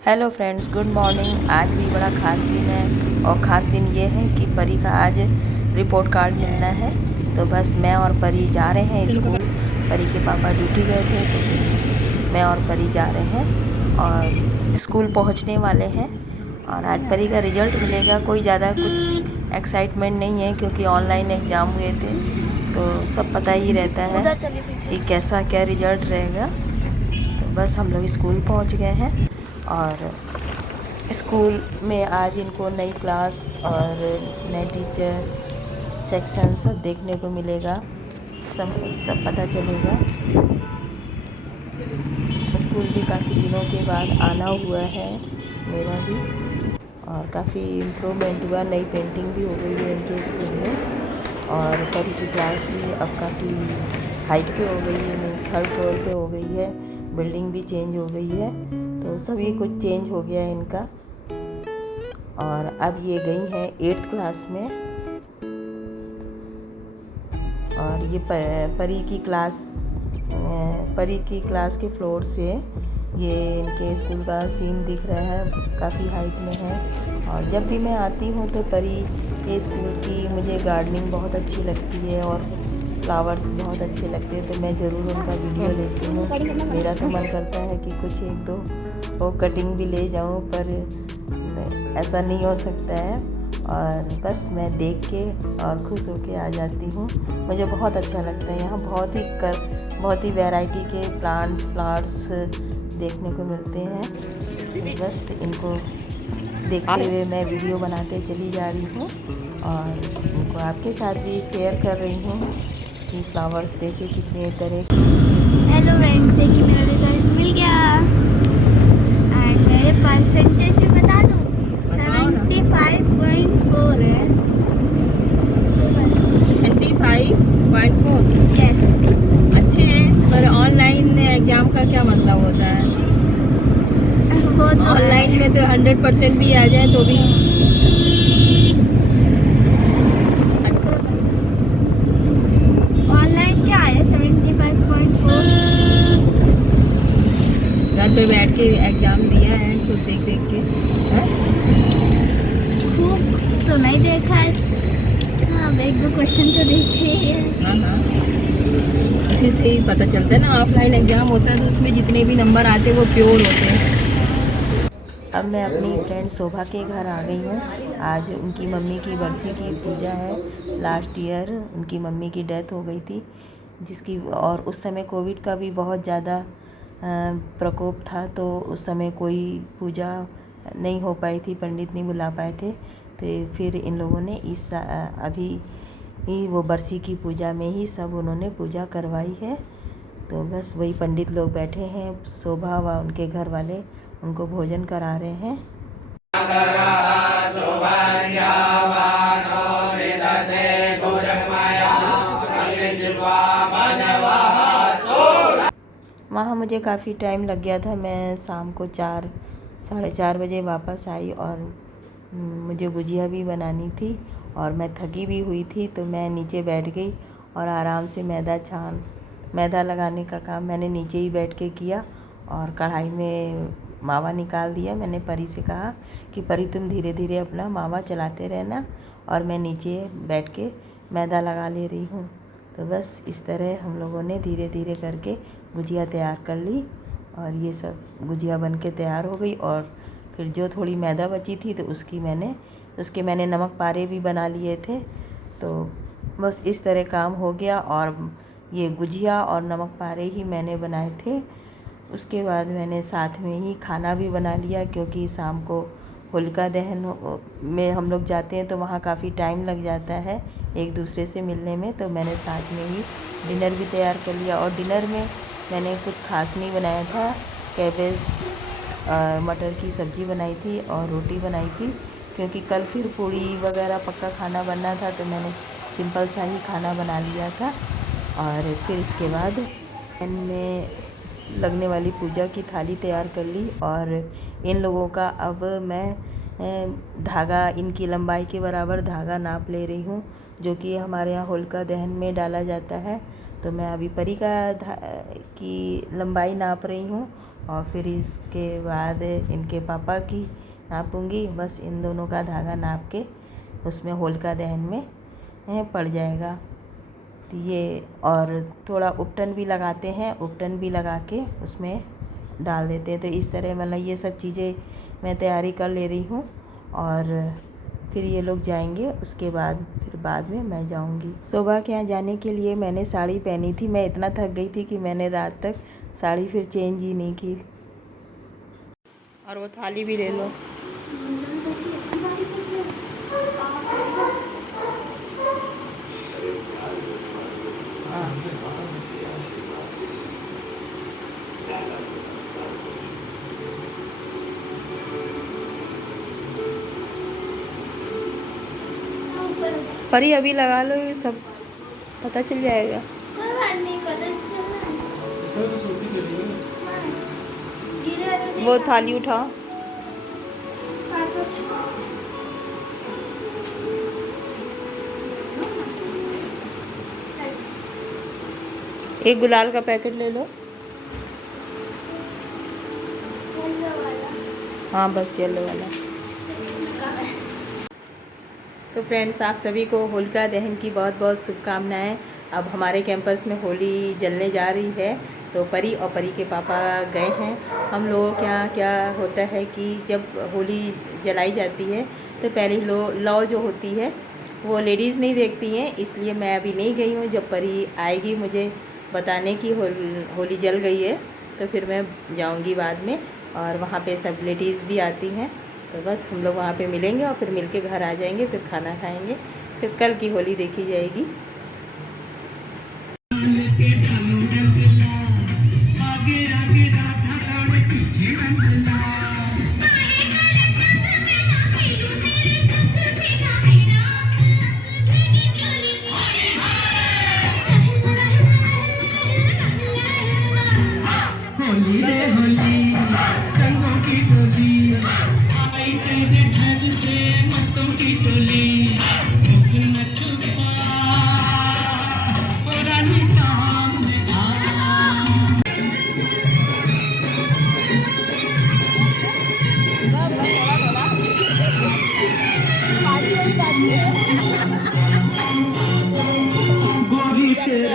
Hello friends, good morning. आज भी बड़ा ख़ास दिन है और ख़ास दिन ये है कि परी का आज रिपोर्ट कार्ड मिलना है। तो बस मैं और परी जा रहे हैं स्कूल। परी के पापा ड्यूटी गए थे तो मैं और परी जा रहे हैं और स्कूल पहुंचने वाले हैं। और आज परी का रिज़ल्ट मिलेगा। कोई ज़्यादा कुछ एक्साइटमेंट नहीं है क्योंकि ऑनलाइन एग्ज़ाम हुए थे तो सब पता ही रहता है कि कैसा क्या रिज़ल्ट रहेगा। तो बस हम लोग स्कूल पहुंच गए हैं और स्कूल में आज इनको नई क्लास और नए टीचर सेक्शन सब देखने को मिलेगा। सब पता चलेगा। स्कूल भी काफ़ी दिनों के बाद आना हुआ है मेरा भी, और काफ़ी इम्प्रूवमेंट हुआ। नई पेंटिंग भी हो गई है इनके स्कूल में और परी की क्लास भी अब काफ़ी हाइट पे हो गई है, मीन्स 3rd फ्लोर पे हो गई है। बिल्डिंग भी चेंज हो गई है तो सभी कुछ चेंज हो गया है इनका। और अब ये गई हैं 8th क्लास में। और ये परी की क्लास के फ्लोर से ये इनके स्कूल का सीन दिख रहा है, काफ़ी हाइट में है। और जब भी मैं आती हूँ तो परी के स्कूल की मुझे गार्डनिंग बहुत अच्छी लगती है और फ्लावर्स बहुत अच्छे लगते हैं तो मैं ज़रूर उनका वीडियो लेती हूँ। मेरा तो मन करता है कि कुछ एक दो वो कटिंग भी ले जाऊँ, पर ऐसा नहीं हो सकता है। और बस मैं देख के और खुश होके आ जाती हूँ। मुझे बहुत अच्छा लगता है। यहाँ बहुत ही वैरायटी के प्लांट्स फ्लावर्स देखने को मिलते हैं। तो बस इनको देखते हुए मैं वीडियो बनाते चली जा रही हूँ और इनको आपके साथ भी शेयर कर रही हूँ कि फ्लावर्स देखे कितने तरह। हेलो फ्रेंड्स, देखिए मेरा रिजल्ट मिल गया एंड मेरे परसेंटेज भी बता दूँ 75.4 है। 75.4। यस, अच्छे हैं, पर ऑनलाइन एग्ज़ाम का क्या मतलब होता है? वो तो ऑनलाइन में तो 100% भी आ जाए तो भी अच्छा। ऑनलाइन क्या है 75.4। घर पे बैठ के एग्ज़ाम दिया है खुद देख देख के। हाँ? खूब तो नहीं देखा है। हाँ, एक दो क्वेश्चन तो देखे हैं। हाँ, इसी से ही पता चलता है ना। ऑफलाइन एग्ज़ाम होता है तो उसमें जितने भी नंबर आते हैं वो प्योर होते हैं। अब मैं अपनी फ्रेंड शोभा के घर आ गई हूँ। आज उनकी मम्मी की बरसी की पूजा है। लास्ट ईयर उनकी मम्मी की डेथ हो गई थी, जिसकी और उस समय कोविड का भी बहुत ज़्यादा प्रकोप था तो उस समय कोई पूजा नहीं हो पाई थी, पंडित नहीं बुला पाए थे। तो फिर इन लोगों ने अभी ही वो बरसी की पूजा में ही सब उन्होंने पूजा करवाई है। तो बस वही पंडित लोग बैठे हैं, शोभा व उनके घर वाले उनको भोजन करा रहे हैं। वहाँ मुझे काफ़ी टाइम लग गया था। मैं शाम को 4 साढ़े 4 बजे वापस आई और मुझे गुजिया भी बनानी थी और मैं थकी भी हुई थी तो मैं नीचे बैठ गई और आराम से मैदा लगाने का काम मैंने नीचे ही बैठ के किया और कढ़ाई में मावा निकाल दिया। मैंने परी से कहा कि परी तुम धीरे धीरे अपना मावा चलाते रहना और मैं नीचे बैठ के मैदा लगा ले रही हूँ। तो बस इस तरह हम लोगों ने धीरे धीरे करके गुजिया तैयार कर ली और ये सब गुजिया बन के तैयार हो गई। और फिर जो थोड़ी मैदा बची थी तो उसके मैंने नमक पारे भी बना लिए थे। तो बस इस तरह काम हो गया और ये गुजिया और नमक पारे ही मैंने बनाए थे। उसके बाद मैंने साथ में ही खाना भी बना लिया क्योंकि शाम को होलिका दहन में हम लोग जाते हैं तो वहाँ काफ़ी टाइम लग जाता है एक दूसरे से मिलने में। तो मैंने साथ में ही डिनर भी तैयार कर लिया और डिनर में मैंने कुछ खास नहीं बनाया था। कैबेज मटर की सब्ज़ी बनाई थी और रोटी बनाई थी क्योंकि कल फिर पूड़ी वगैरह पक्का खाना बनना था तो मैंने सिंपल सा ही खाना बना लिया था। और फिर इसके बाद मैंने लगने वाली पूजा की थाली तैयार कर ली और इन लोगों का अब मैं धागा इनकी लंबाई के बराबर धागा नाप ले रही हूँ जो कि हमारे यहाँ होलिका दहन में डाला जाता है। तो मैं अभी परी की लंबाई नाप रही हूँ और फिर इसके बाद इनके पापा की नापूंगी। बस इन दोनों का धागा नाप के उसमें होलिका दहन में पड़ जाएगा। तो ये और थोड़ा उपटन भी लगाते हैं, उपटन भी लगा के उसमें डाल देते हैं। तो इस तरह मतलब ये सब चीज़ें मैं तैयारी कर ले रही हूँ और फिर ये लोग जाएंगे, उसके बाद फिर बाद में मैं जाऊंगी। शोभा के यहाँ जाने के लिए मैंने साड़ी पहनी थी। मैं इतना थक गई थी कि मैंने रात तक साड़ी फिर चेंज ही नहीं की। और वो थाली भी ले लो। परी अभी लगा लो, ये सब पता चल जाएगा। कोई बात नहीं, पता चल रहा है। वो थाली उठाओ। एक गुलाल का पैकेट ले लो। हाँ बस येलो वाला। तो फ्रेंड्स, आप सभी को होलिका दहन की बहुत बहुत शुभकामनाएं। अब हमारे कैंपस में होली जलने जा रही है। तो परी और परी के पापा गए हैं। हम लोगों के यहाँ क्या होता है कि जब होली जलाई जाती है तो पहले लौ जो होती है वो लेडीज़ नहीं देखती हैं, इसलिए मैं अभी नहीं गई हूँ। जब परी आएगी मुझे बताने की होली जल गई है तो फिर मैं जाऊँगी बाद में। और वहाँ पे सब लेडीज़ भी आती हैं, तो बस हम लोग वहाँ पे मिलेंगे और फिर मिलके घर आ जाएंगे, फिर खाना खाएंगे, फिर कल की होली देखी जाएगी।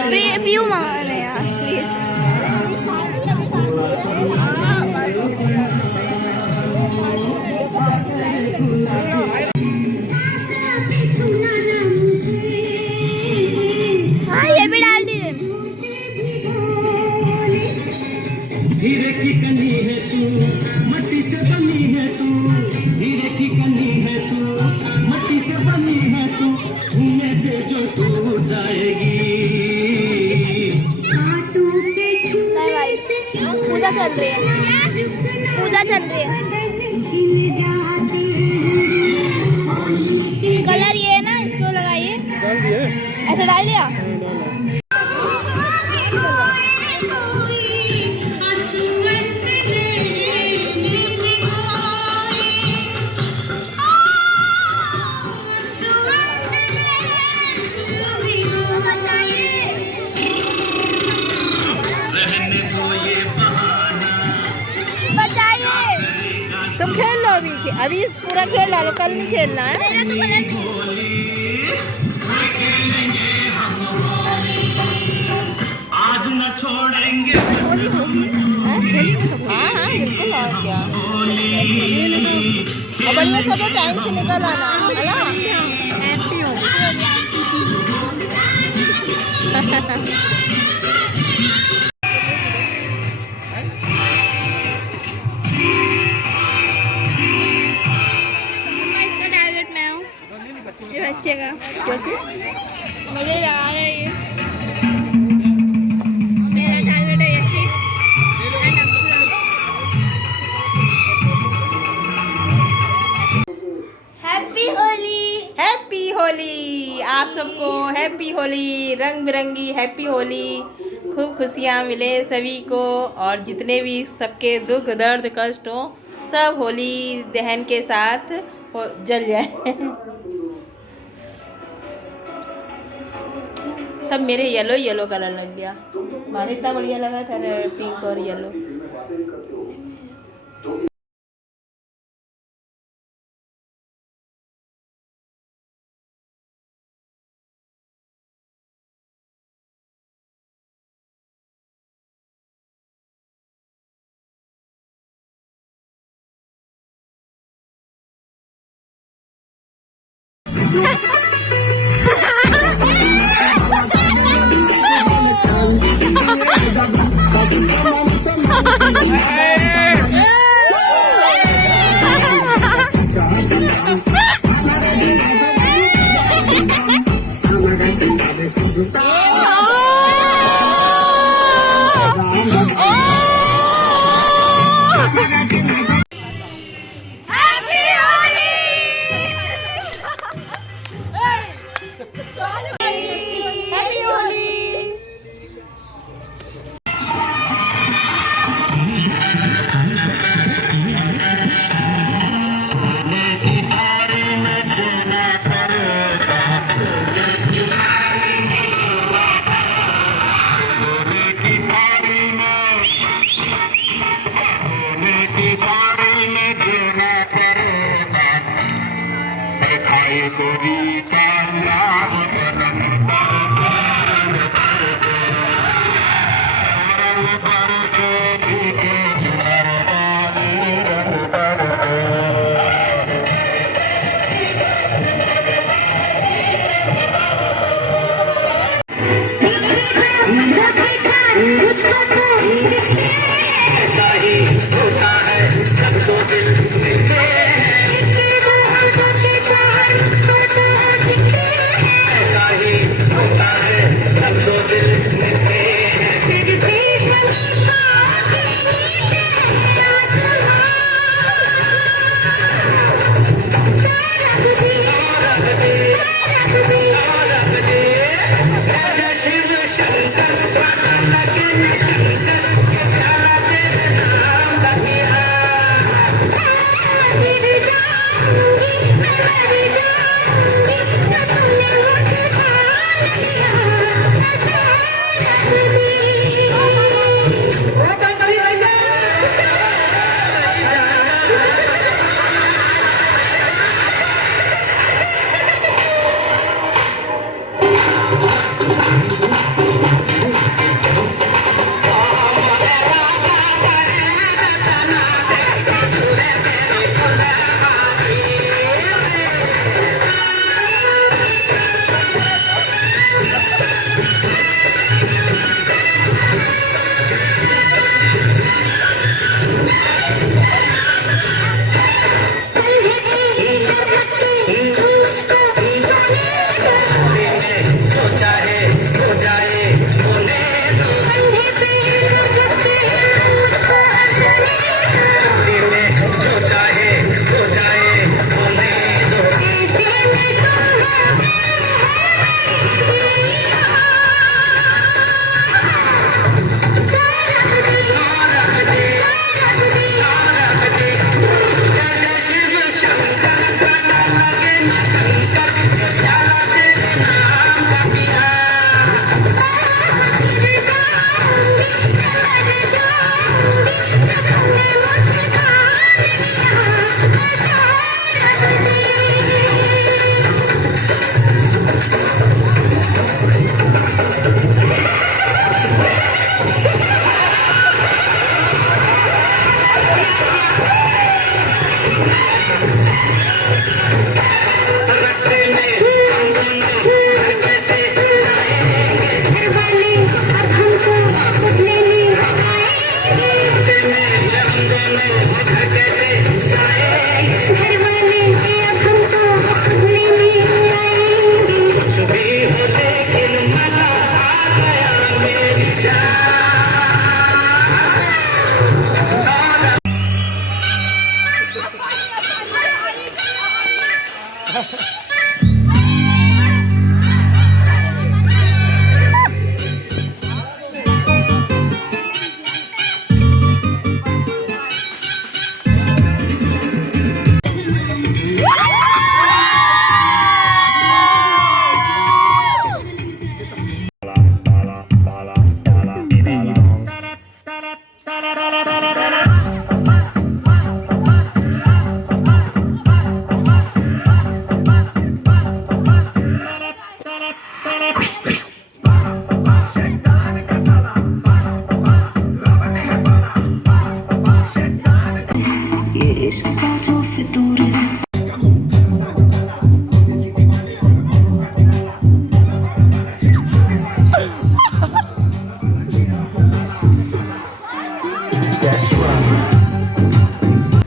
रिव्यू मांग रहे हैं प्लीज। हाँ ये भी डाल दीजिए। हीरे की कनी है तू, मट्टी से बनी है तू। हीरे की कनी है तू, मट्टी से बनी है तू। छूने से जो टूट जाएगी। पूजा चल रही है, पूजा चल रही है। कलर ये है ना, इसको लगाइए। ऐसा डाल दिया। तुम खेल लो अभी पूरा खेल डालो, कल नहीं खेलना है। आज न छोड़ेंगे होली होली। हाँ हाँ बिल्कुल। और क्या, और बढ़िया सब टाइम से निकल आना है ना। हैप्पी हो। इसका टारगेट मैं हूँ, ये बच्चे का मुझे लगा रहे हैं। मेरा टारगेट है Yeshi and Akshara. Happy Holi. Happy Holi आप सबको, हैप्पी होली, रंग बिरंगी हैप्पी होली। खूब खुशियाँ मिले सभी को, और जितने भी सबके दुख दर्द कष्ट हो सब होली दहन के साथ जल जाए। सब मेरे येलो येलो कलर लग गया। हमारे इतना बढ़िया लगा था पिंक और येलो।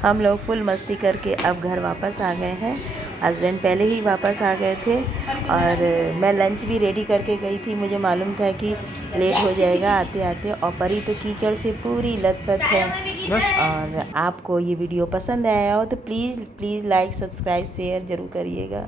हम लोग फुल मस्ती करके अब घर वापस आ गए हैं। हस्बैंड पहले ही वापस आ गए थे और मैं लंच भी रेडी करके गई थी। मुझे मालूम था कि लेट हो जाएगा आते आते, और परी तो कीचड़ से पूरी लथपथ है। और आपको ये वीडियो पसंद आया हो तो प्लीज़ लाइक सब्सक्राइब शेयर ज़रूर करिएगा।